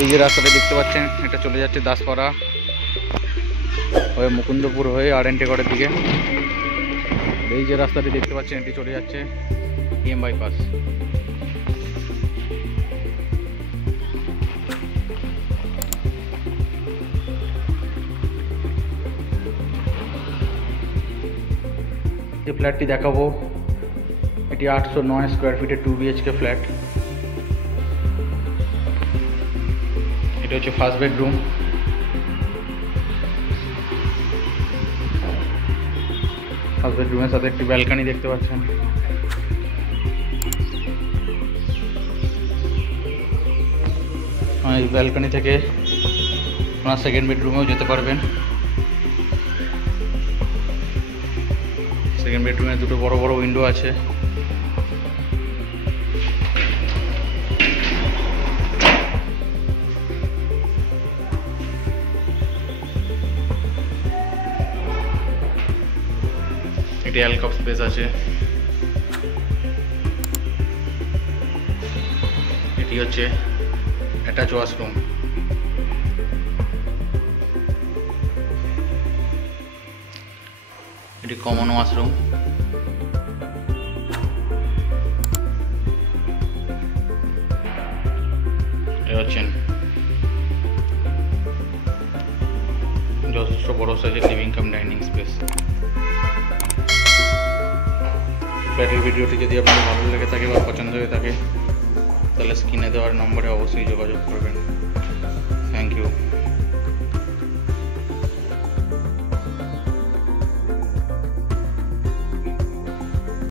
এই যে রাস্তাটা দেখতে পাচ্ছেন, এটা চলে যাচ্ছে দাসপাড়া হয়ে মুকুন্দপুর হয়ে আর.এন. টেকরের দিকে। এই যে রাস্তাটি দেখতে পাচ্ছেন, এটি চলে যাচ্ছে EM বাইপাস। যে ফ্ল্যাটটি দেখাবো, এটি 809 স্কোয়ার ফিটের 2 BHK ফ্ল্যাট। এটা হচ্ছে ফার্স্ট বেডরুম। ফার্স্ট বেডরুমের সাথে একটি ব্যালকনি দেখতে পাচ্ছেন। এই ব্যালকনি থেকে আপনার সেকেন্ড বেডরুমেও যেতে পারবেন। সেকেন্ড বেডরুমে দুটো বড় বড় উইন্ডো আছে। এটি অ্যালকভ স্পেস আছে। এটি হচ্ছে অ্যাটাচ ওয়াশরুম। এটি কমন ওয়াশরুম। হচ্ছেন যথেষ্ট বড় সাইজের লিভিং কাম ডাইনিং স্পেস। ফ্ল্যাটের ভিডিওটি যদি আপনার ভালো লেগে থাকে বা পছন্দ হয়ে থাকে, তাহলে স্ক্রিনে দেওয়ার নম্বরে অবশ্যই যোগাযোগ করবেন। Thank you.